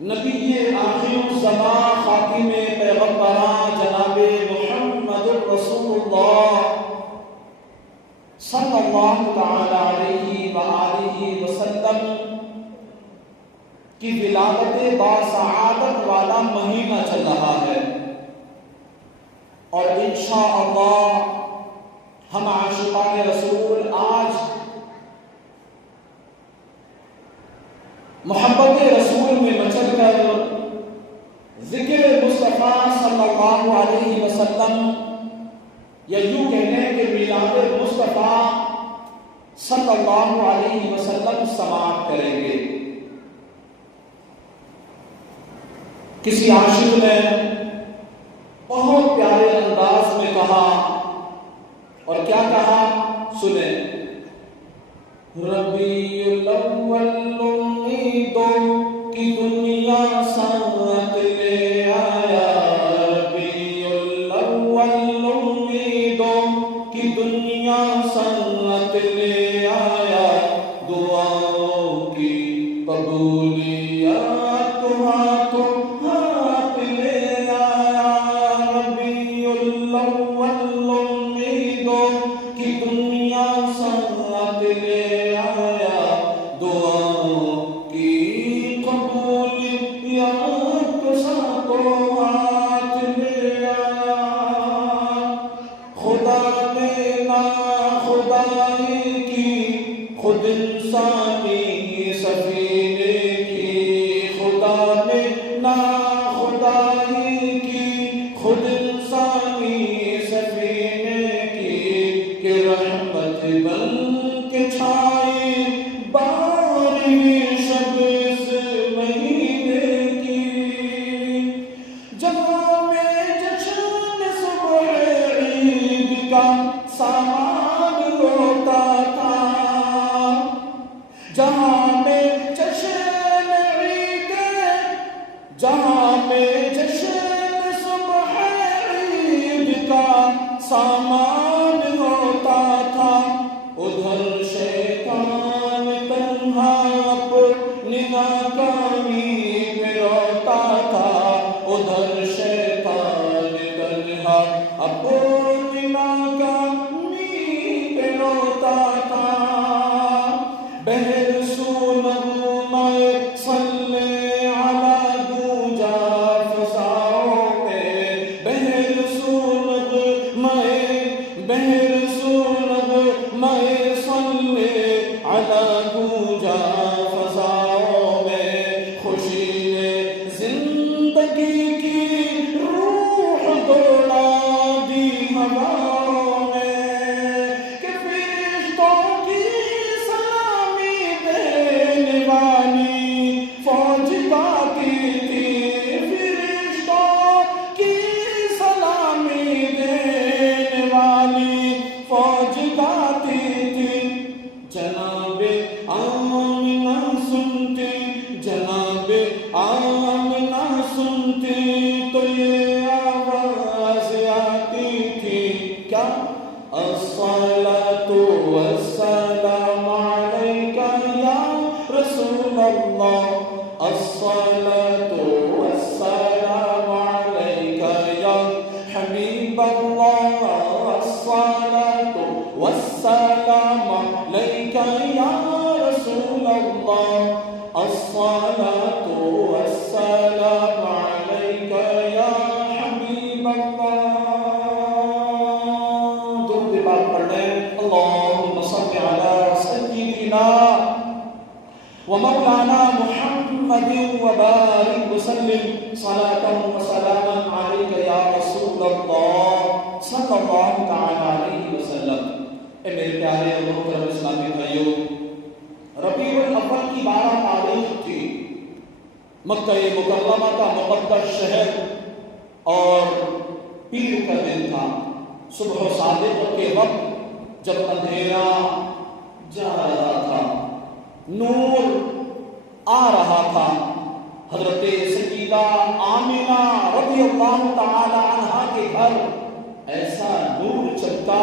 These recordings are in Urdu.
نبی آخر الزمان خاتم پیغمبران جناب محمد رسول اللہ صلی اللہ تعالی علیہ وآلہ وسلم کی ولادت باسعادت والا مہینہ چل رہا ہے، اور انشاءاللہ ہم عاشقان رسول آج محبت رسول میں مچل کر ذکر مصطفیٰ صلی اللہ علیہ وسلم، یا یوں کہنے کہ میلاد مصطفیٰ صلی اللہ علیہ وسلم سماعت کریں گے۔ کسی عاشق نے بہت پیارے انداز میں کہا، اور کیا کہا سنیں۔ ربیع الاول امیدوں کی دنیا ساتھ لے آیا، ربیع الاول امیدوں کی دنیا ساتھ لے آیا، دعاؤں کی قبولیت ہاتھوں ہاتھ لے آیا، ربیع الاول امیدوں کی دنیا ساتھ لے آیا، دعاؤں کی قبولیت ساتھوں ہاتھ لے آیا۔ خدا نے نا خدائی کی خود انسانی سفینے کی، خدا نے نا خدائی کی خود انسانی سفینے کی، کہ رحمت بن کے چھائی بارہویں شب اس مہینے کی، جہاں میں جشن صبح عید کا سامان ہوتا تھا، جہاں میں جشن عید، جہاں میں جشن صبح عید کا سامان ہوتا تھا، ادھر شیطان تنہا اپنی ناکامی میں روتا تھا، ادھر شیطان تنہا اپنی ناکامی میں روتا تھا۔ بہر سو نغمہ صلی علی دوجا فضاؤں میں، بہر سو نغمہ صلی علی دوجا فضاؤں میں، خوشی نے زندگی کی روح دوڑا دی ہواؤں میں، کہ فرشتوں کی سلامی دینے والی فوج گاتی تھی، فرشتوں کی سلامی دینے والی فوج گاتی تھی، جناب آمنہ سنتی، جناب آمنہ سنتی تو یہ آواز آتی تھی، کیا؟ الصلاة والسلام علیک یا رسول اللہ، الصلاة والسلام علیک یا حبیب اللہ، الصلاة والسلام علیک یا رسول اللہ، الصلاة والسلام علیک یا حبیب اللہ۔ درود پاک پڑھ لیں۔ اللہم صل علی سیدنا و مولانا محمد وبارک وسلم صلاة و سلاما علیک یا رسول اللہ صلی اللہ تعالی علیہ وسلم۔ اے میرے پیارے اور محترم اسلامی بھائیوں، ربیع الاول کی 12 تاریخ تھی، مکہ مکرمہ کا مقدس شہر، اور پیر کا دن تھا، صبح صادق کے وقت جب اندھیرا جا رہا تھا، نور آ رہا تھا، حضرت سیدہ آمنہ رضی اللہ تعالی عنہا کے گھر ایسا نور چمکا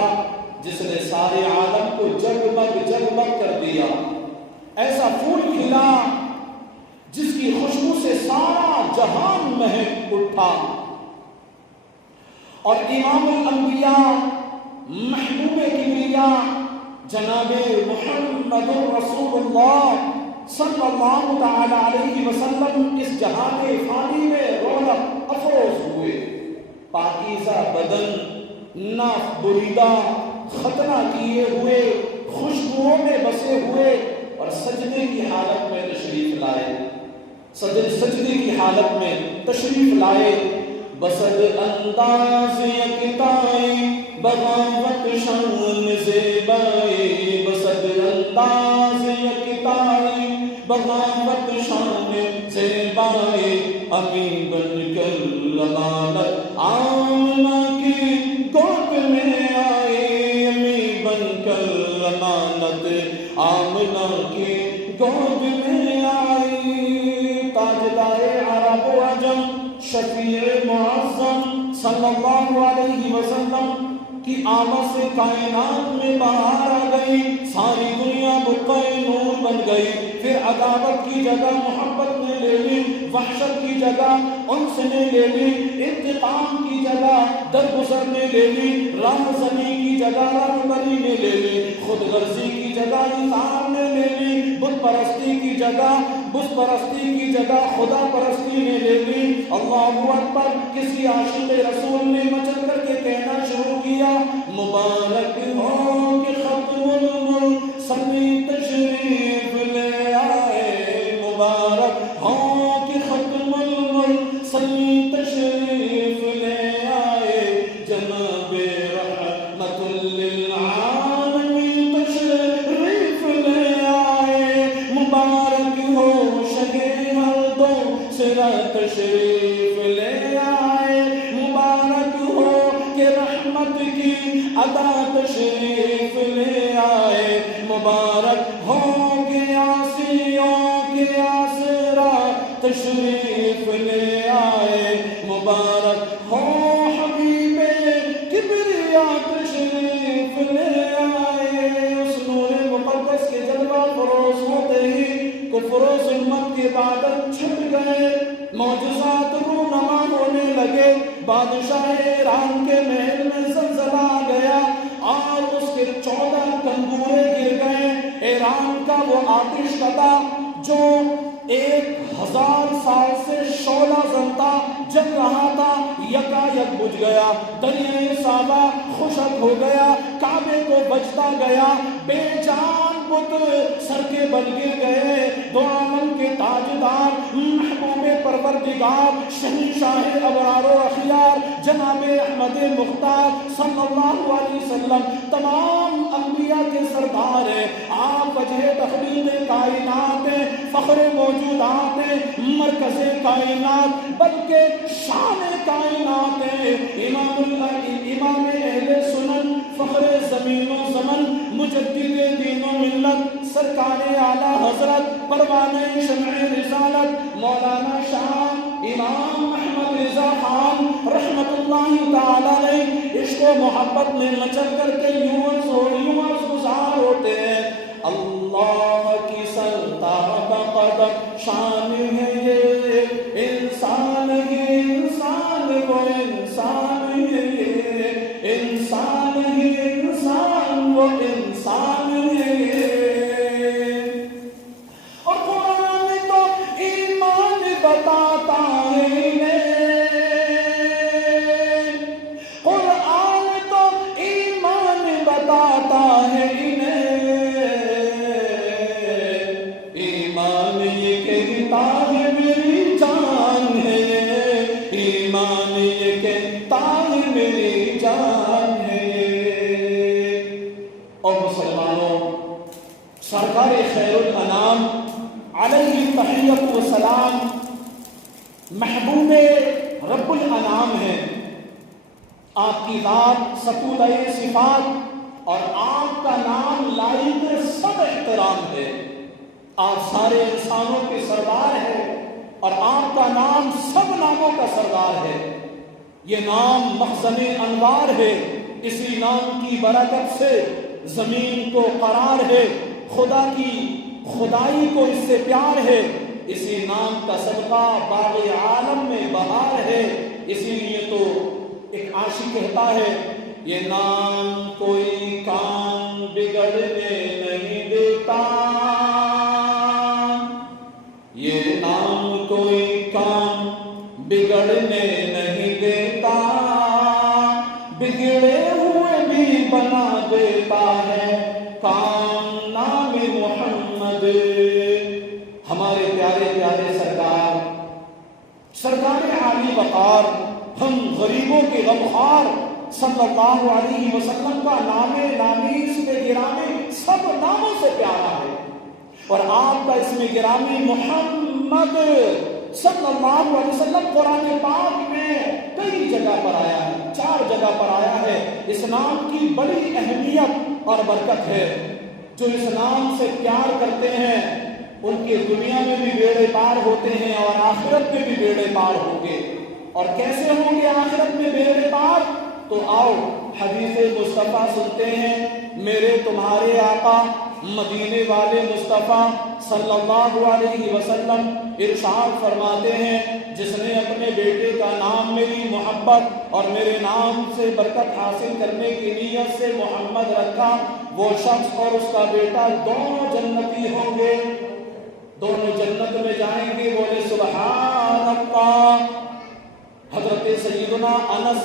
جس نے سارے عالم کو جگمگ جگمگ کر دیا، ایسا پھول کھلا جس کی خوشبو سے سارے جہان مہک اٹھا۔ اور امام الانبیاء محبوب کبریا جناب محمد رسول اللہ صلی اللہ تعالی علیہ وسلم اس جہان فانی میں رونق افروز ہوئے۔ پاکیزہ بدن، ناف بریدہ، ختنہ کیے ہوئے، خوشبوؤں میں بسے ہوئے اور سجدے کی حالت میں تشریف لائے، سجدے کی حالت میں تشریف لائے۔ بسد انداز یکتائی بغاوت شان زیبائی، بسد انداز یکتائی بغاوت شان زیبائی، امی بن کر لمانت آمنہ کی گود میں آئی، امی بن کر لمانت آمنہ کی گود میں آئی۔ تاجدار عرب و عجم شفیع معظم صلی اللہ علیہ وسلم کی آمد سے کائنات میں بہار آ گئی، ساری دنیا بقعہ نور بن گئی۔ پھر عداوت کی جگہ محبت نے لے لی، وحشت کی جگہ انس نے لے لی، انتقام کی جگہ درگزر نے لے لی، راہ زنی کی جگہ راہبری نے لے لی، خود غرضی کی جگہ اظہار نے لے لی، بت پرستی کی جگہ خدا پرستی نے لے لی۔ اللہ اکبر، کسی عاشق رسول نے مچل کر کے کہنا شروع کیا، مبارک ہو کہ ختم المرسلین تشریف لے آئے، مبارک ہو کہ ختم المرسلین تشریف لے آئے، جناب رحمت للعالمین تشریف لے آئے، مبارک ہو شہر ہر دو سرا تشریف لے آئے، مبارک ہو کہ رحمت کی عطا تشریف لے آئے، مبارک ہو کہ عاصیوں کے آسرا تشریف لے آئے، مبارک ہو حبیب کبریا تشریف لے آئے۔ اس نور مقدس کے جلوہ فروز ہوتے ہی کفر و ظلمت کے بادل چھٹ گئے، معجزات رونما ہونے لگے، بادشاہ ایران کے محل میں زلزلہ آ گیا اور اس کے 14 تنبورے گر گئے۔ ایران کا وہ آتش کتا جو 1000 سال سے شعلہ زنتا جل رہا تھا، یکا یک بجھ گیا، دریائے صحابہ خشک ہو گیا، کعبے کو بجتا گیا، بے جان بت سر کے بل گر گئے۔ دو عالم کے تاجدار، محبوب پروردگار، شہنشاہ ابرار و اخیار جناب احمد مختار صلی اللہ علیہ وسلم تمام انبیاء کے سردار ہیں۔ آپ وجہ تخلیق کائنات ہیں، فخر موجودات ہیں، مرکز کائنات بلکہ شان کائنات ہیں۔ امام اہل سنن، فخر زمین و زمن، مجدد دین و ملت، سرکار اعلیٰ حضرت، پروانہ شمع رسالت، مولانا شاہ امام احمد رضا خان رحمت اللہ تعالی علیہ عشق و محبت میں مچل کر کے یوں گزار ہوتے ہیں۔ اللہ کی سرتاب قدم شان ہے یہ، انسان ہی انسان وہ انسان ہے یہ، انسان ہی انسان وہ انسان ہے یہ۔ اور قرآن تو ایمان بتاتا ہے انہیں، قرآن تو ایمان بتاتا ہے انہیں، ایمان یہ کہتا ہے میری جان ہے، ایمان یہ کہتا ہے میری جان ہے۔ اور مسلمانوں، سرکار خیر الانام علیہ تحیت و سلام محبوب رب الانام ہے۔ آپ کی ذات ستودہ صفات اور آپ کا نام لائق سب احترام ہے۔ آپ سارے انسانوں کے سردار ہیں اور آپ کا نام سب ناموں کا سردار ہے۔ یہ نام مخزن انوار ہے، اسی نام کی برکت سے زمین کو قرار ہے، خدا کی خدائی کو اس سے پیار ہے، اسی نام کا صدقہ باغ عالم میں بہار ہے۔ اسی لیے تو ایک عاشق کہتا ہے یہ نام کوئی کام بگڑنے نہیں دیتا، یہ نام کوئی کام بگڑنے نہیں دیتا، بگڑے ہوئے بھی بنا دیتا ہے کام نام محمد۔ ہمارے پیارے پیارے سرکار عالی وقار، ہم غریبوں کے غمخوار صلی اللہ علیہ وسلم کا نام نامی اسم گرامی سب ناموں سے پیارا ہے، اور آپ کا اسم گرامی محمد صلی اللہ علیہ وسلم قرآن پاک میں کئی جگہ پر آیا ہے، 4 جگہ پر آیا ہے۔ اس نام کی بڑی اہمیت اور برکت ہے۔ جو اس نام سے پیار کرتے ہیں ان کے دنیا میں بھی بیڑے پار ہوتے ہیں اور آخرت میں بھی بیڑے پار ہوں گے۔ اور کیسے ہوں گے آخرت میں بیڑے پار؟ تو آؤ حدیث مصطفیٰ سنتے ہیں۔ میرے تمہارے آقا مدینے والے مصطفیٰ صلی اللہ علیہ وسلم ارشاد فرماتے ہیں جس نے اپنے بیٹے کا نام میری محبت اور میرے نام سے برکت حاصل کرنے کی نیت سے محمد رکھا، وہ شخص اور اس کا بیٹا دونوں جنتی ہوں گے، دونوں جنت میں جائیں گے۔ بولے سبحان اللہ۔ حضرت سیدنا انس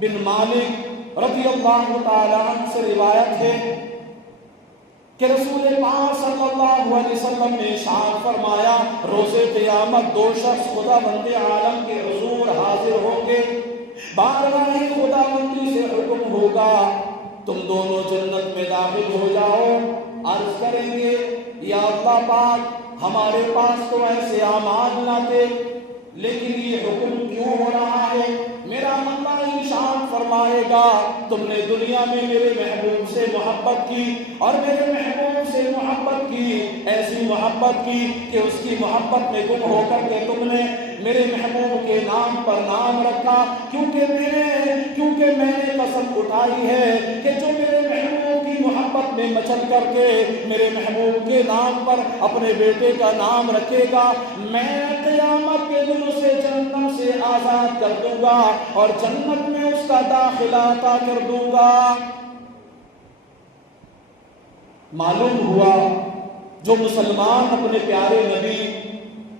بن مالک رضی اللہ تعالیٰ عنہ سے روایت ہے کہ رسول پاک صلی اللہ علیہ وسلم نے ارشاد فرمایا روز قیامت 2 شخص خدا بند عالم کے حضور حاضر ہوں گے، بارگاہ خدا بندی سے حکم ہوگا تم دونوں جنت میں داخل ہو جاؤ۔ عرض کریں گے یا اللہ پاک ہمارے پاس تو ایسے اعمال نہ تھے، لیکن یہ حکم کیوں ہو رہا ہے؟ میرا اللہ ارشاد فرمائے گا تم نے دنیا میں میرے محبوب سے محبت کی اور میرے محبوب سے محبت کی، ایسی محبت کی کہ اس کی محبت میں گم ہو کر کے تم نے میرے محبوب کے نام پر نام رکھا، کیونکہ میں نے قسم اٹھائی ہے کہ جو میرے محبوب کی محبت میں مچل کر کے میرے محبوب کے نام پر اپنے بیٹے کا نام رکھے گا، میں قیامت کے دن اسے جہنم سے آزاد کر دوں گا اور جنت میں اس کا داخلہ عطا کر دوں گا۔ معلوم ہوا جو مسلمان اپنے پیارے نبی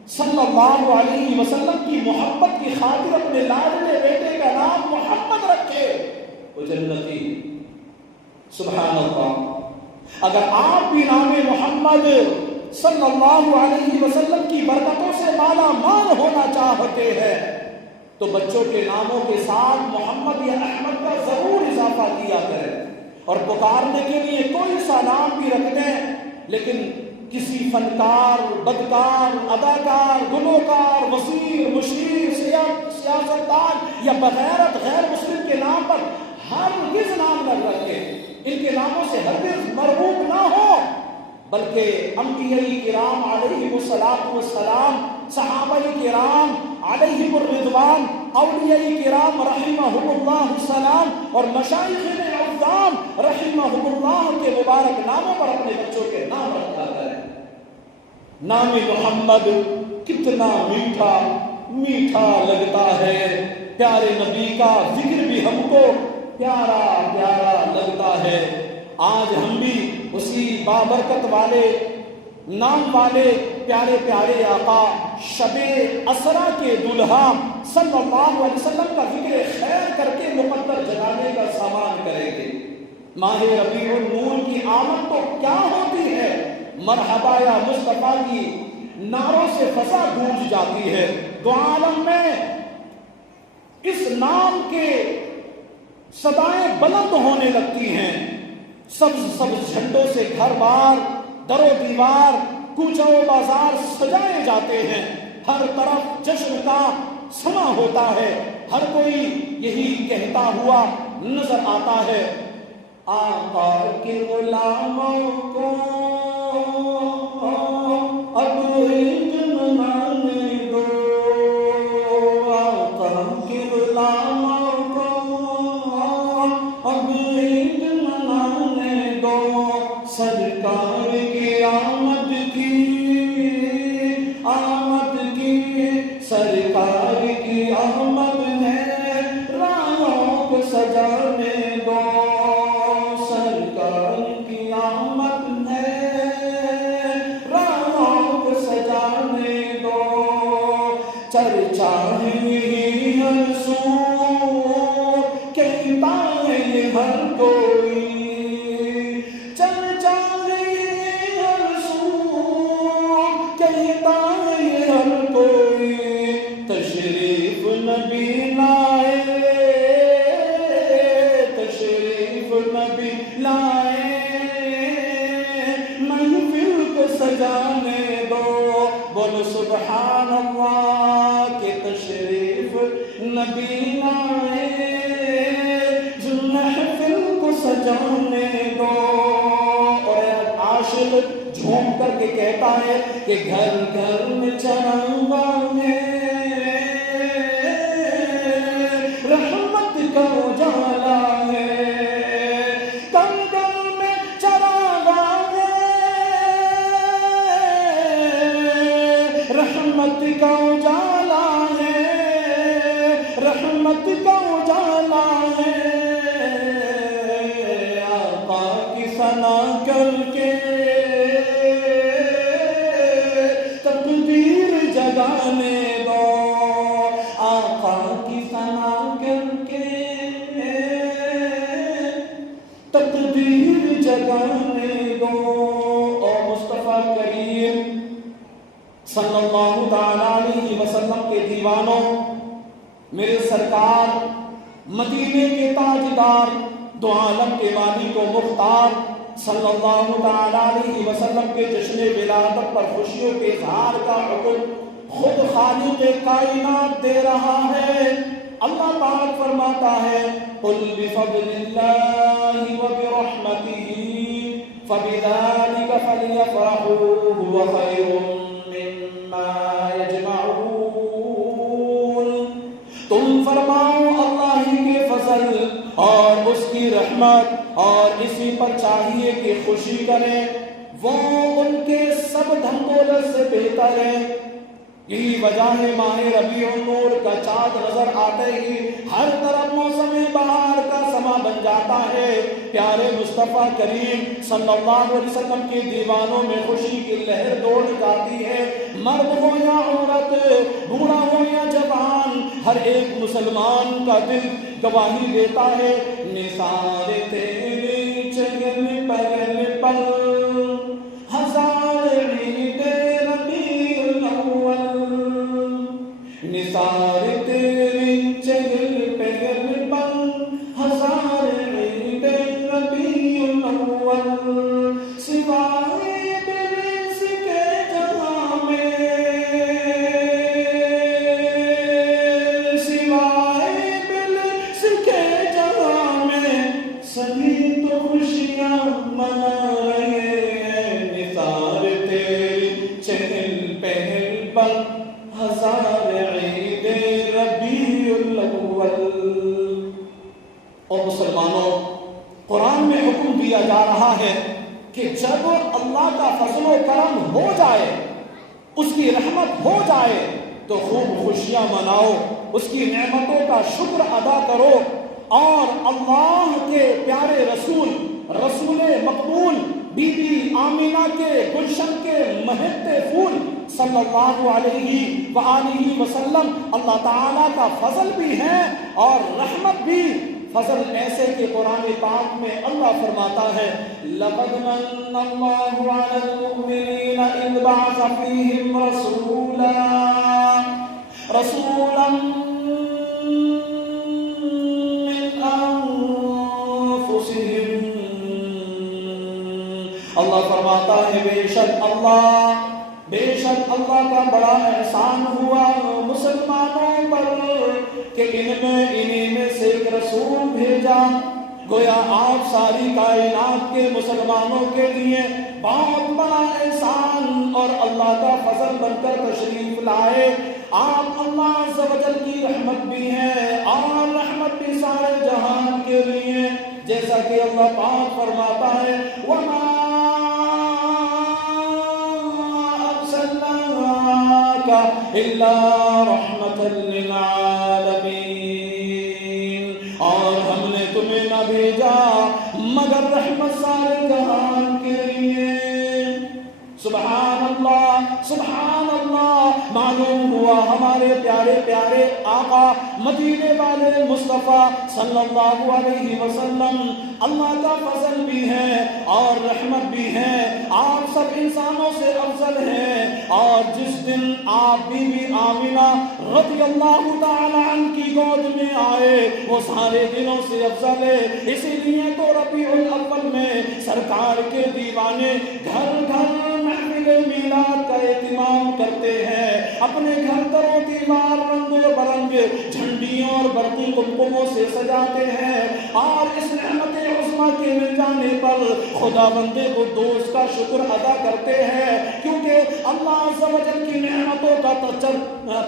صلی اللہ علیہ وسلم کی محبت کی خاطر اپنے لاڈلے بیٹے کا نام محمد رکھے وہ جنتی۔ سبحان اللہ۔ اگر آپ بھی نام محمد صلی اللہ علیہ وسلم کی برکتوں سے مالا مال ہونا چاہتے ہیں تو بچوں کے ناموں کے ساتھ محمد یا احمد کا ضرور اضافہ کیا کریں، اور پکارنے کے لیے کوئی سا نام بھی رکھ دیں، لیکن کسی فنکار، بدکار، اداکار، گلوکار، وزیر، مشیر، سیاستدان یا بغیرت غیر مسلم کے نام پر ہرگز نام نہ رکھیں۔ ان کے ناموں سے ہرگز مرغوب نہ ہو، بلکہ انبیاء کرام علیہم السلام، صحابہ کرام علیہم الرضوان، اولیاء کرام رحمہم اللہ السلام اور مشائخ اعظام رحمہم اللہ کے مبارک ناموں پر اپنے بچوں کے نام رکھا کریں۔ نام محمد کتنا میٹھا میٹھا لگتا ہے، پیارے نبی کا ذکر بھی ہم کو پیارا پیارا لگتا ہے۔ آج ہم بھی اسی بابرکت والے نام والے پیارے پیارے آقا شب اسرا کے دلہا صلی اللہ علیہ وسلم کا ذکر خیر کر کے مقدر جلانے کا سامان کریں گے۔ ماہ ربیع النور کی آمد تو کیا ہوتی ہے، مرحبا یا مصطفیٰ کی نعروں سے فضا گونج جاتی ہے۔ دو عالم میں اس نام کے صدائیں بلند ہونے لگتی ہیں، سبز سبز جھنڈوں سے گھر بار، در و دیوار، کوچہ و بازار سجائے جاتے ہیں، ہر طرف جشن کا سما ہوتا ہے، ہر کوئی یہی کہتا ہوا نظر آتا ہے، آقا کے غلاموں کو اب اطمینان دو، آقا کے غلاموں کو اب اطمینان دو، سرکار کی آمد کی سرکار کی آمد ہے راہوں کو سجانے دو، سرکار کی آمد ہے راہوں کو سجانے دو، چرچا ہے ہر سو کہتا ہے ہر کوئی، چرچا ہے ہر سو کہتا ہے ہر کوئی، تشریف نبی لائے، تشریف نبی لائے، محفل کو سجانے دو، بولو سبحان اللہ کہ تشریف نبی لائے، محفل کو سجانے دو۔ اور عاشق جھوم کر کے کہتا ہے کہ گھر گھر میں چراغاں ہے، رحمت کا اجالا ہے، گھر گھر میں چراغاں ہے، رحمت کا اجالا ہے، رحمت کا اجالا ہے، آقا کی ثنا کر کے تقدیر جگانے دو، آقا کی ثنا کر کے تقدیر جگانے دو۔ اور مصطفیٰ کریم صلی اللہ تعالیٰ علیہ وسلم کے دیوانوں، میرے سرکار مدینے کے تاجدار دو عالم کے بانی کو مختار صلی اللہ تعالیٰ علیہ وسلم کے جشن ولادت پر خوشیوں کے اظہار کا حکم خود خالق کائنات دے رہا ہے۔ اللہ پاک فرماتا ہے قل بفضل اللہ وبرحمتہ فبذلک فلیفرحوا هو خیر مما یجمعون، تم فرماؤ اللہ ہی کے فضل اور اس کی رحمت اور اسی پر چاہیے کہ خوشی کریں، وہ ان کے سب دھن دولت سے بہتر ہے۔ یہی وجہ ہے ماہ ربیع النور کا چاند نظر آتے ہی ہر طرف موسم بہار کا سما بن جاتا ہے۔ پیارے مصطفیٰ کریم صلی اللہ علیہ وسلم کے دیوانوں میں خوشی کی لہر دوڑ جاتی ہے، مرد ہو یا عورت، بوڑھا ہو یا جوان، ہر ایک مسلمان کا دل گواہی دیتا ہے، نثار تیری چگل پگل پل ہزار عید ربیع الاول، نثار تیری چگل پگل پل ہزار عید ربیع الاول، سوائے برس کے جہاں میں، سوائے برس کے جہاں میں سبھی تو خوشیاں منا رہے ہیں، نثار تیری چہل پہل پر ہزار عید ربیع الاول۔ اور مسلمانوں، قرآن میں حکم دیا جا رہا ہے کہ جب اللہ کا فضل و کرم ہو جائے، اس کی رحمت ہو جائے تو خوب خوشیاں مناؤ، اس کی نعمتوں کا شکر ادا کرو، اور اللہ کے پیارے رسول مقبول بی بی آمینہ کے گلشن کے مہکتے پھول صلی اللہ علیہ وآلہ وسلم اللہ تعالیٰ کا فضل بھی ہے اور رحمت بھی۔ فضل ایسے کہ قرآن پاک میں اللہ فرماتا ہے لَقَدْ مَنَّ اللَّهُ عَلَى الْمُؤْمِنِينَ إِذْ بَعَثَ فِيهِمْ رَسُولًا مِّنْ أَنفُسِهِمْ۔ اللہ فرماتا ہے بے شک اللہ کا بڑا احسان ہوا مسلمانوں پر کہ انہی میں سے ایک رسول بھیجا، گویا آپ ساری کائنات کے مسلمانوں کے لیے بہت بڑا احسان اور اللہ کا فضل بن کر تشریف لائے۔ آپ اللہ عز و جل کی رحمت بھی ہے اور رحمت بھی سارے جہان کے لیے، جیسا کہ اللہ پاک فرماتا ہے وَمَا أَرْسَلْنَاكَ إلا رحمة للعالمين اور ہم نے تمہیں نہ بھیجا مگر رحمت سارے جہان کے لیے. سبحان اللہ سبحان اللہ. معلوم ہوا ہمارے پیارے پیارے آقا مدینے والے مصطفیٰ صلی اللہ علیہ وسلم اللہ کا فضل بھی ہے اور رحمت بھی ہے. آپ سب انسانوں سے افضل ہیں اور جس دن آپ بی بی آمینہ رضی اللہ تعالی عنہ کی گود میں آئے وہ سارے دنوں سے افضل ہے. اسی لیے تو ربیع الاول میں سرکار کے دیوانے گھر گھر محفل میلاد کا اہتمام کرتے ہیں. اپنے گھر دروں دیوار رنگ و برنگ جھنڈیوں اور برقی قمقموں سے سجاتے ہیں اور اس نعمت عظمیٰ کے مل جانے پر خدا بندے کو دوست کا شکر ادا کرتے ہیں کیونکہ اللہ عز و جل کی نعمتوں کا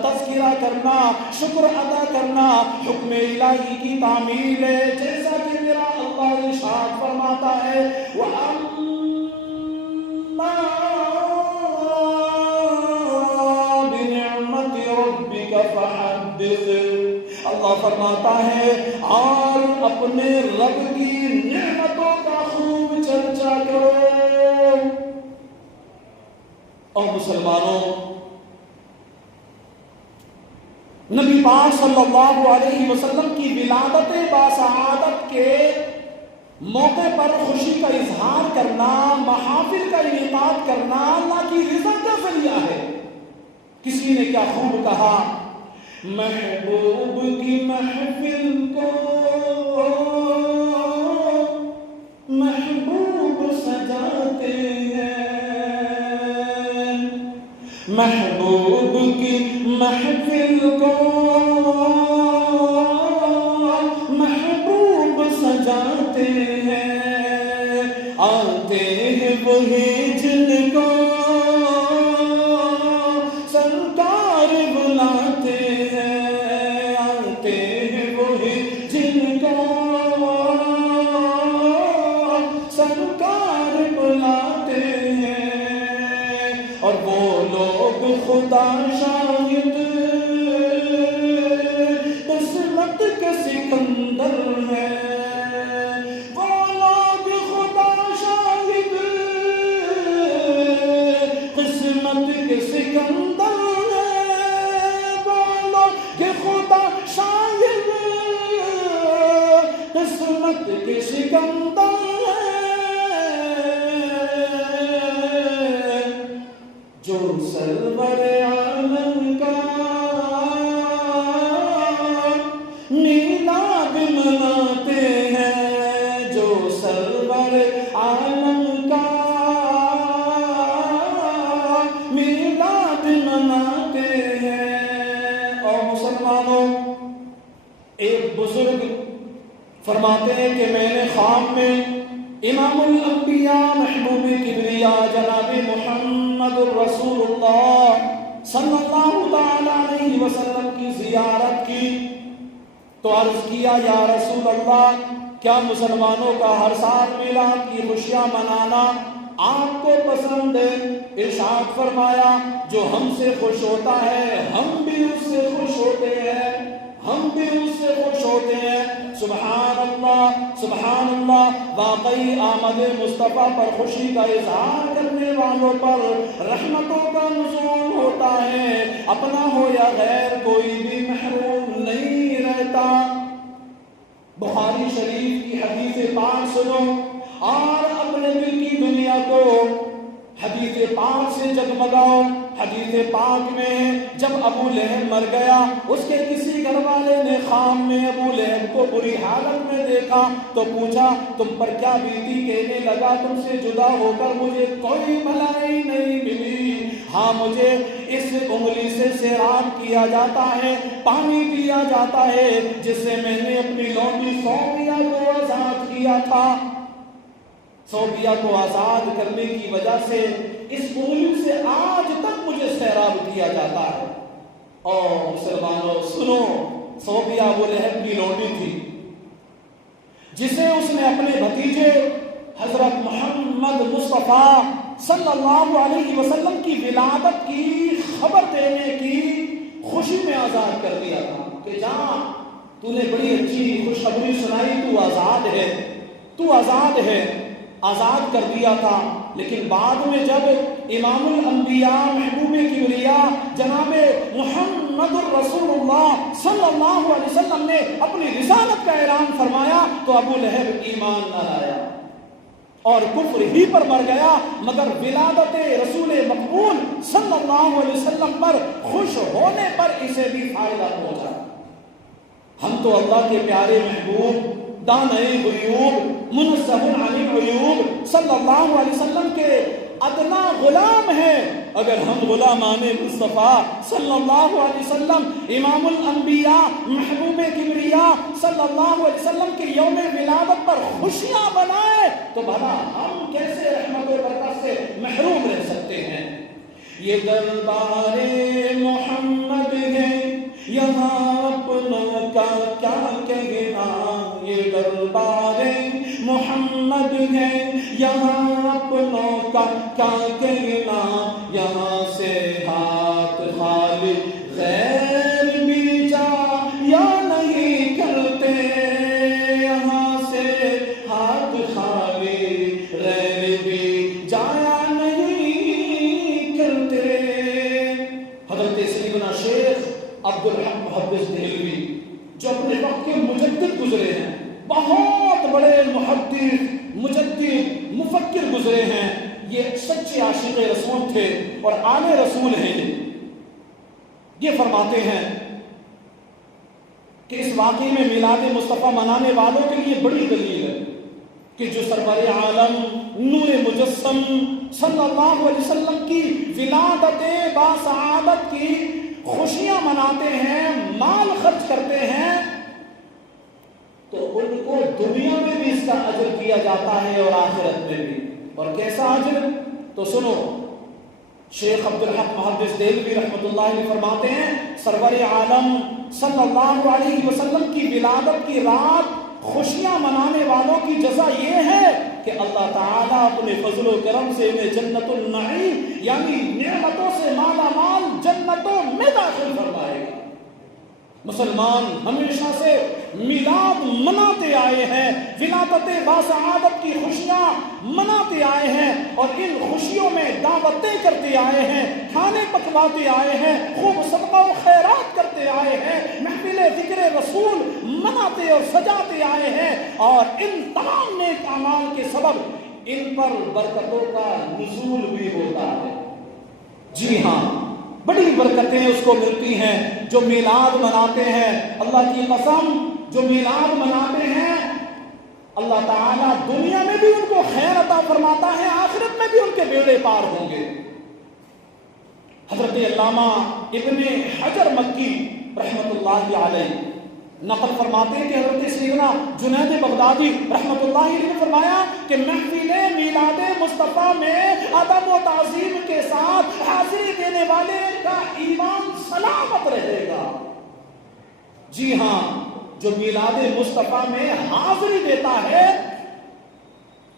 تذکرہ کرنا شکر ادا کرنا حکم الہی کی تعمیل ہے. جیسا کہ میرا اللہ ارشاد فرماتا ہے اللہ فرماتا ہے اور اپنے رب کی نعمتوں کا خوب چرچا کرو. اور مسلمانوں نبی پاک صلی اللہ علیہ وسلم کی ولادت باسعادت کے موقع پر خوشی کا اظہار کرنا محافل کا انعقاد کرنا اللہ کی رضا کا ذریعہ ہے. کسی نے کیا خوب کہا محبوب کی محفل کو محبوب سجاتے ہیں. محبوب کی محفل کو محبوب سجاتے ہیں. آتے ہیں وہی جن کو سرکار بلاتے ہیں. آتے ہیں وہی جن کو سرکار بلاتے ہیں. اور وہ لوگ خدا شاہد قسمت کے سکندر ہیں. وہ لوگ خدا شاہد قسمت کے سکندر ہیں. وہ لوگ خدا شاہد قسمت کے سکندر جو سرور عالم کا میلاد مناتے ہیں. جو سرور عالم کا میلاد مناتے ہیں. اور مسلمانوں ایک بزرگ فرماتے ہیں کہ میں نے خواب میں امام الانبیاء محبوب کبریا جناب محمد الرسول اللہ صلی اللہ تعالی علیہ وسلم کی زیارت کی تو عرض کیا یا رسول اللہ کیا مسلمانوں کا ہر سال میلاد کی خوشیاں منانا آپ کو پسند ہے؟ ارشاد فرمایا جو ہم سے خوش ہوتا ہے ہم بھی اس سے خوش ہوتے ہیں. ہم بھی اس سے خوش ہوتے ہیں. سبحان اللہ سبحان اللہ. واقعی آمد مصطفیٰ پر خوشی کا اظہار کرنے والوں پر رحمتوں کا نزول ہوتا ہے. اپنا ہو یا غیر کوئی بھی محروم نہیں رہتا. بخاری شریف کی حدیث پاک سنو اور اپنے دل کی دنیا کو حدیث پاک سے جگمگاؤ. حدیث پاک میں جب ابو لہب مر گیا اس کے کسی گھر والے نے خواب میں ابو لہب کو بری حالت میں دیکھا تو پوچھا تم پر کیا بیتی؟ کہنے لگا تم سے جدا ہو کر مجھے کوئی بھلائی نہیں ملی. ہاں مجھے اس انگلی سے سیراب کیا جاتا ہے پانی دیا جاتا ہے جس سے میں نے اپنی لونڈی صوفیہ کو آزاد کیا تھا. صوفیہ کو آزاد کرنے کی وجہ سے اس انگلی سے آج تک مجھے سیراب کیا جاتا ہے. اور مسلمانوں سنو صوفیہ ابو لہب کی لونڈی تھی جسے اس نے اپنے بھتیجے حضرت محمد مصطفیٰ صلی اللہ علیہ وسلم کی ولادت کی خبر دینے کی خوشی میں آزاد کر دیا تھا کہ جا تو نے بڑی اچھی خوشخبری سنائی، تو آزاد ہے، تو آزاد ہے، آزاد کر دیا تھا۔ لیکن بعد میں جب امام الانبیاء محبوب کبریا جناب محمد الرسول اللہ صلی اللہ علیہ وسلم نے اپنی رسالت کا اعلان فرمایا تو ابو لہب ایمان نہ لایا اور کفر ہی پر مر گیا، مگر ولادت رسول مقبول صلی اللہ علیہ وسلم پر خوش ہونے پر اسے بھی فائدہ پہنچا۔ ہم تو اللہ کے پیارے محبوب دانۂ غیوب منزہ عن العیوب صلی اللہ علیہ وسلم کے ادنا غلام ہیں۔ اگر ہم غلامان مصطفیٰ صلی اللہ علیہ وسلم امام الانبیاء محبوب کبریا صلی اللہ علیہ وسلم کے یوم ولادت پر خوشیاں منائیں تو بھلا ہم کیسے رحمت و برکت سے محروم رہ سکتے ہیں؟ یہ دربار محمد ہے یہاں اپنوں کا کیا کہنا، یہ دربار محمد ہے یہاں اپنوں کا کیا کہنا، یہاں سے ہاتھ خالی غیر بھی جا یا نہیں کرتے، یہاں سے ہاتھ خالی غیر بھی جایا نہیں کرتے۔ حضرت سیدنا شیخ عبدالحق محدث دہلوی جو اپنے وقت کے مجدد گزرے ہیں، بہت بڑے محدث مجدد مفکر گزرے ہیں، یہ سچے عاشق رسول تھے اور آل رسول ہیں۔ یہ فرماتے ہیں کہ اس واقعے میں میلاد مصطفیٰ منانے والوں کے لیے بڑی دلیل ہے کہ جو سرور عالم نور مجسم صلی اللہ علیہ وسلم کی ولادت باسعادت کی خوشیاں مناتے ہیں، مال خرچ کرتے ہیں، تو ان کو دنیا میں بھی اس کا اجر دیا جاتا ہے اور آخرت میں بھی۔ اور کیسا اجر؟ تو سنو، شیخ عبدالحق محدث دہلوی رحمۃ اللہ علیہ فرماتے ہیں سرور عالم صلی اللہ علیہ وسلم کی ولادت کی رات خوشیاں منانے والوں کی جزا یہ ہے کہ اللہ تعالیٰ اپنے فضل و کرم سے انہیں جنت النعیم یعنی نعمتوں سے مالا مال جنتوں میں داخل فرمائے گا۔ مسلمان ہمیشہ سے میلاد مناتے آئے ہیں، ولادت باسعادت کی خوشیاں مناتے آئے ہیں اور ان خوشیوں میں دعوتیں کرتے آئے ہیں، کھانے پکواتے آئے ہیں، خوب صدقہ و خیرات کرتے آئے ہیں، محفل ذکر رسول مناتے اور سجاتے آئے ہیں، اور ان تمام نیک اعمال کے سبب ان پر برکتوں کا نزول بھی ہوتا ہے۔ جی ہاں، بڑی برکتیں اس کو ملتی ہیں جو میلاد مناتے ہیں۔ اللہ کی قسم، جو میلاد مناتے ہیں اللہ تعالیٰ دنیا میں بھی ان کو خیر عطا فرماتا ہے، آخرت میں بھی ان کے بیڑے پار ہوں گے۔ حضرت علامہ ابن حجر مکی رحمۃ اللہ علیہ نقل فرماتے ہیں کہ حضرت سیدنا جنید بغدادی رحمۃ اللہ علیہ نے فرمایا کہ محفل میلاد مصطفیٰ میں ادب و تعظیم کے ساتھ حاضری دینے والے کا ایمان سلامت رہے گا۔ جی ہاں، جو میلاد مصطفیٰ میں حاضری دیتا ہے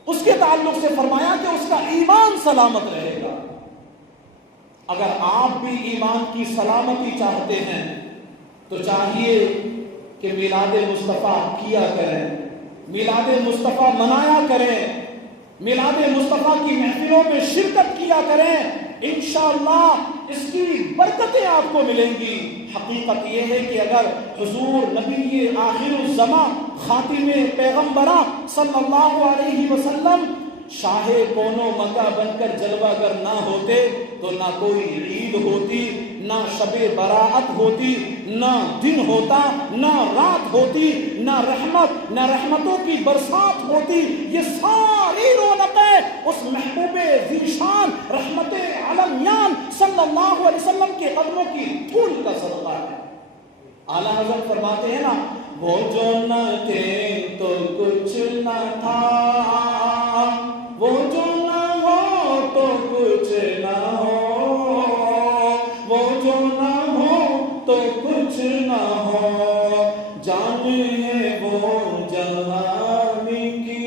اس کے تعلق سے فرمایا کہ اس کا ایمان سلامت رہے گا۔ اگر آپ بھی ایمان کی سلامتی چاہتے ہیں تو چاہیے کہ میلاد مصطفیٰ کیا کریں، میلاد مصطفیٰ منایا کریں، میلاد مصطفیٰ کی محفلوں میں شرکت کیا کریں، انشاءاللہ اس کی برکتیں آپ کو ملیں گی۔ حقیقت یہ ہے کہ اگر حضور نبی آخر الزمان خاتم پیغمبراں صلی اللہ علیہ وسلم شاہ کونو مکہ بن کر جلوہ گر نہ ہوتے تو نہ کوئی عید ہوتی، نہ شب برات ہوتی، نہ دن ہوتا، نہ رات ہوتی، نہ رحمتوں کی برسات ہوتی۔ یہ ساری رونقیں اس محبوب ذیشان رحمت عالمیان صلی اللہ علیہ وسلم کے قدموں کی دھول کا صدقہ ہے۔ اعلیٰ حضرت فرماتے ہیں نا، وہ جو نہ تھے تو کچھ نہ تھا، وہ جو نہ ہو تو کچھ نہ ہو، وہ جو نہ ہو تو کچھ نہ ہو، جان ہے وہ جہان کی،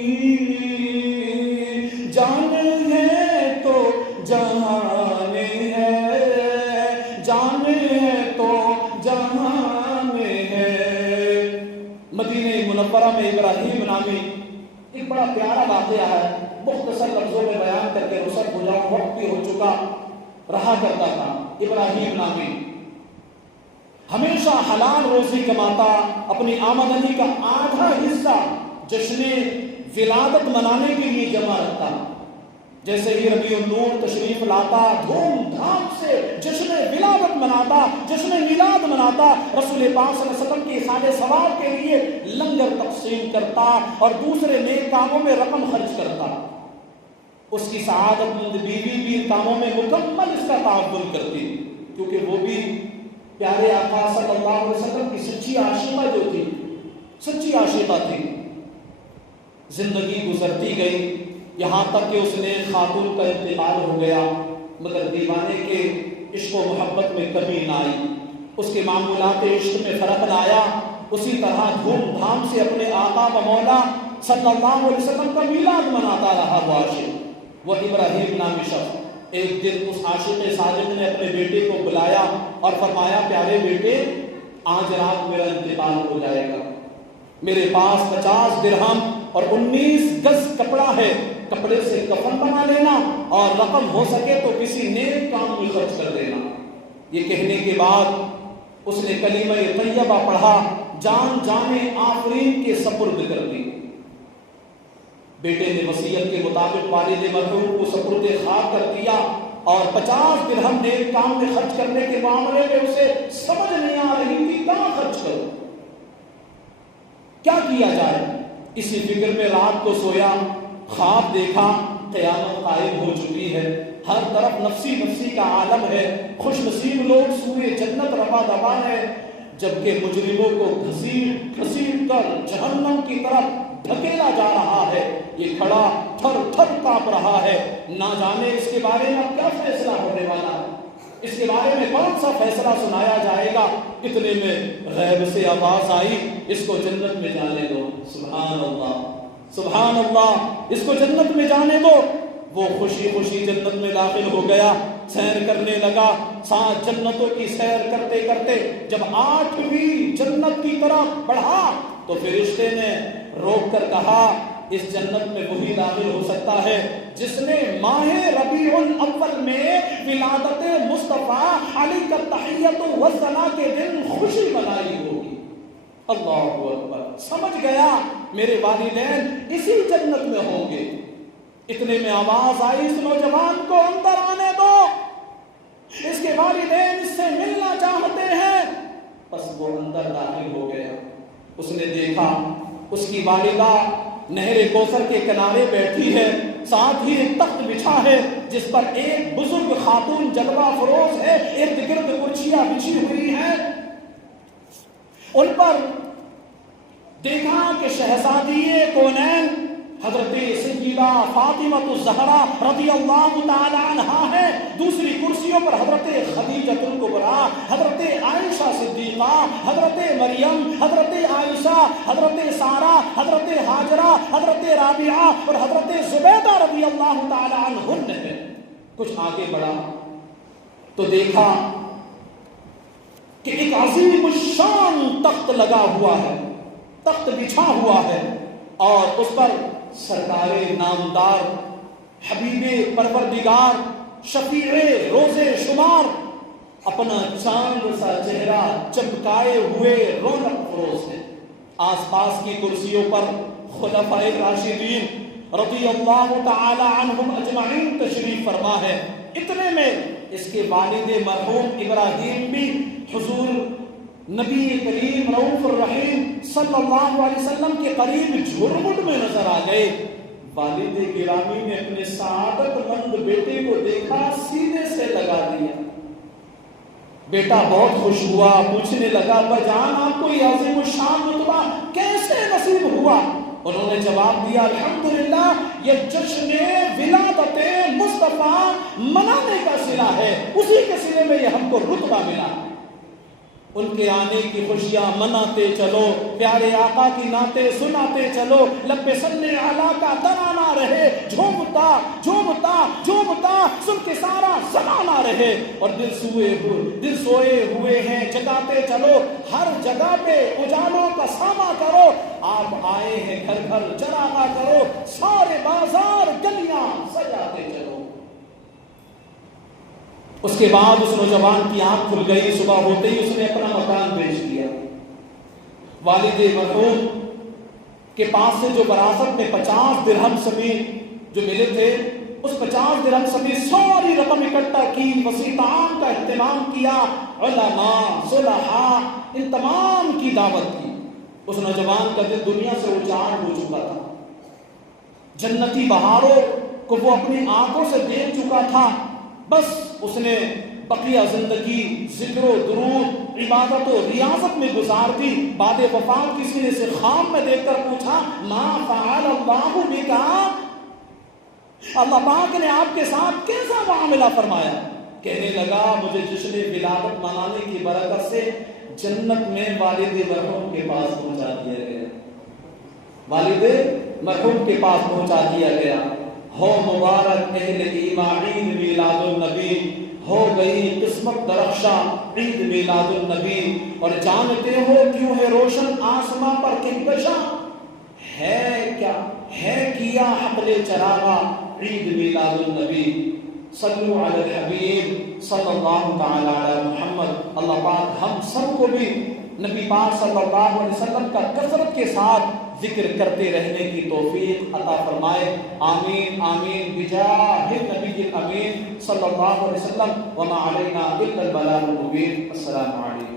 جان ہے تو جہان ہے، کرم ابراہیم نامی ایک بڑا پیارا واقعہ ہے، مختصر لفظوں میں بیان کر کے رخصت ہو جاؤں، وقت بھی ہو چکا۔ رہا کرتا تھا ابراہیم نامی، ہمیشہ حلال روزی کماتا، اپنی آمدنی کا آدھا حصہ جشن ولادت منانے کے لیے جمع رکھتا۔ جیسے ہی ربیع النور تشریف لاتا، دھوم دھام سے جشن ولادت مناتا، جشن میلاد مناتا، رسول پاک صلی اللہ علیہ وسلم کی خانہ ثواب کے لیے لنگر تقسیم کرتا اور دوسرے نیک کاموں میں رقم خرچ کرتا۔ اس کی سعادت مند بیوی بھی ان کاموں میں مکمل اس کا تعاون کرتی، کیونکہ وہ بھی پیارے آقا صلی اللہ علیہ وسلم کی سچی عاشقہ جو تھی، سچی عاشقہ تھی۔ زندگی گزرتی گئی، یہاں تک کہ اس نے خاتون کا انتقال ہو گیا، مگر دیوانے کے عشق و محبت میں کمی نہ آئی، اس کے معمولات عشق میں فرق نہ آیا۔ اسی طرح دھوم دھام سے اپنے آقا و مولا صلی اللہ علیہ وسلم کا میلاد مناتا رہا وہ عاشق، وہ ابراہیم نامی شخص۔ ایک دن اس عاشق صادق نے اپنے بیٹے کو بلایا اور فرمایا، پیارے بیٹے، آج رات میرا انتقال ہو جائے گا، میرے پاس 50 درہم اور 19 گز کپڑا ہے، کپڑے سے کفن بنا لینا اور رقم ہو سکے تو کسی نیک کام میں خرچ کر دینا۔ یہ کہنے کے بعد اس نے کلمہ طیبہ پڑھا، جان جانے آفرین کے سپرد کر دی۔ بیٹے نے وصیت کے مطابق والد مرحوم کو سپرد خاک کر دیا اور 50 درہم نیک کام میں خرچ کرنے کے معاملے میں اسے سمجھ نہیں آ رہی تھی کہاں خرچ کروں، کیا کیا جائے۔ اسی فکر میں رات کو سویا، خواب دیکھا، قیامت قائم ہو چکی ہے، ہر طرف نفسی نفسی کا عالم ہے، خوش نصیب لوگ سوئے جنت رفع دفع ہے، جبکہ مجرموں کو گھسیٹ گھسیٹ کر جہنم کی طرف دھکیلا جا رہا ہے۔ یہ کھڑا تھر تھر کانپ رہا ہے، نہ جانے اس کے بارے میں کیا فیصلہ ہونے والا ہے، اس کے بارے میں کون سا فیصلہ سنایا جائے گا۔ اتنے میں غیب سے آواز آئی، اس کو جنت میں جانے دو۔ سبحان اللہ، سبحان اللہ، اس کو جنت میں جانے دو۔ وہ خوشی خوشی جنت میں داخل ہو گیا، سیر کرنے لگا، 7 جنتوں کی سیر کرتے کرتے جب 8ویں جنت کی طرف بڑھا تو فرشتے نے روک کر کہا، اس جنت میں وہی داخل ہو سکتا ہے جس نے ماہ ربیع الاول میں ولادت مصطفیٰ علی کا تحیت و ثنا کے دن خوشی منائی ہوگی۔ اللہ اکبر، سمجھ گیا میرے والدین اسی جنت میں ہوں گے۔ اتنے میں آواز آئی، اس نوجوان کو اندر آنے دو، اس کے والدین اس سے ملنا چاہتے ہیں۔ بس وہ اندر داخل ہو گیا، اس نے دیکھا اس کی والدہ نہر کوثر کے کنارے بیٹھی ہے، ساتھ ہی ایک تخت بچھا ہے جس پر ایک بزرگ خاتون جلوہ فروز ہے، ارد گرد کرسیاں بچھی ہوئی ہیں۔ ان پر دیکھا کہ شہزادی کونین حضرت سیدہ فاطمہ الزہرا رضی اللہ تعالی عنہا ہے، دوسری کرسیوں پر حضرت خدیجہ الکبریٰ، حضرت عائشہ صدیقہ، حضرت مریم، حضرت عائشہ، حضرت سارہ، حضرت ہاجرہ، حضرت رابعہ اور حضرت زبیدہ رضی اللہ تعالی عنہن ہے۔ کچھ آگے بڑھا تو دیکھا کہ ایک عظیم الشان تخت لگا ہوا ہے، تخت بچھا ہوا ہے اور اس پر سرکار نامدار حبیب پروردگار شفیع روز شمار اپنا چاند سا چہرہ چمکائے ہوئے رونق فروز ہے۔ آس پاس کی کرسیوں پر خلفائے راشدین رضی اللہ تعالی عنہم اجمعین تشریف فرما ہے۔ اتنے میں اس کے والد مرحوم ابراہیم بھی حضور نبی کریم رؤوف الرحیم صلی اللہ علیہ وسلم کے قریب جھرمٹ میں نظر آ گئے۔ والد گرامی نے اپنے سعادت مند بیٹے کو دیکھا، سینے سے لگا دیا۔ بیٹا بہت خوش ہوا، پوچھنے لگا، ابا جان آپ کو یہ عظیم الشان رتبہ کیسے نصیب ہوا؟ انہوں نے جواب دیا، الحمدللہ یہ جشن ولادت مصطفیٰ منانے کا صلہ ہے، اسی کے صلے میں یہ ہم کو رتبہ ملا۔ ان کے آنے کی خوشیاں مناتے چلو، پیارے آقا کی نعتیں سناتے چلو، لب صلی علی کا ترانہ رہے، جھومتا جھومتا جھومتا سن کے سارا زمانہ رہے، اور دل سوئے ہوئے ہیں جگاتے چلو، ہر جگہ پہ اجالوں کا ساماں کرو، آپ آئے ہیں گھر گھر چراغا کرو، سارے بازار گلیاں سجاتے چلو۔ اس کے بعد اس نوجوان کی آنکھ کھل گئی، صبح ہوتے ہی اس نے اپنا مکان بیچ دیا۔ والد مرحوم کے پاس سے جو وراثت میں 50 درہم سمیت جو ملے تھے، اس 50 درہم سمیت ساری رقم اکٹھا کی، وسیع طعام کا اہتمام کیا، علماء صلحاء ان تمام کی دعوت کی۔ اس نوجوان کا دل دنیا سے اجاڑ ہو چکا تھا، جنتی بہاروں کو وہ اپنی آنکھوں سے دیکھ چکا تھا، بس اس نے بقیہ زندگی ذکر و درود عبادت و ریاضت میں گزار دی۔ بعد وفات کسی نے اسے خواب میں دیکھ کر پوچھا، ما فعل اللہ بکا، اللہ پاک نے آپ کے ساتھ کیسا معاملہ فرمایا؟ کہنے لگا، مجھے جشن ولادت منانے کی برکت سے جنت میں والد مرحوم کے پاس پہنچا دیا گیا، والد مرحوم کے پاس پہنچا دیا گیا۔ ہو مبارک اہل ایمان، عید میلاد النبی، ہو گئی قسمت درخشاں عید میلاد النبی، اور جانتے ہو کیوں ہے روشن آسماں پر کہکشاں، ہے کیا ہے کیا حقل چراغا عید میلاد النبی۔ صلو علی الحبیب صلی اللہ تعالی علی محمد۔ اللہ پاک ہم سب کو بھی نبی پاک صلی اللہ علیہ وسلم کا کثرت کے ساتھ ذکر کرتے رہنے کی توفیق عطا فرمائے، آمین آمین، بجاہ النبی الامین صلی اللہ علیہ وسلم، وما علینا الا البلاغ المبین۔ السلام علیکم۔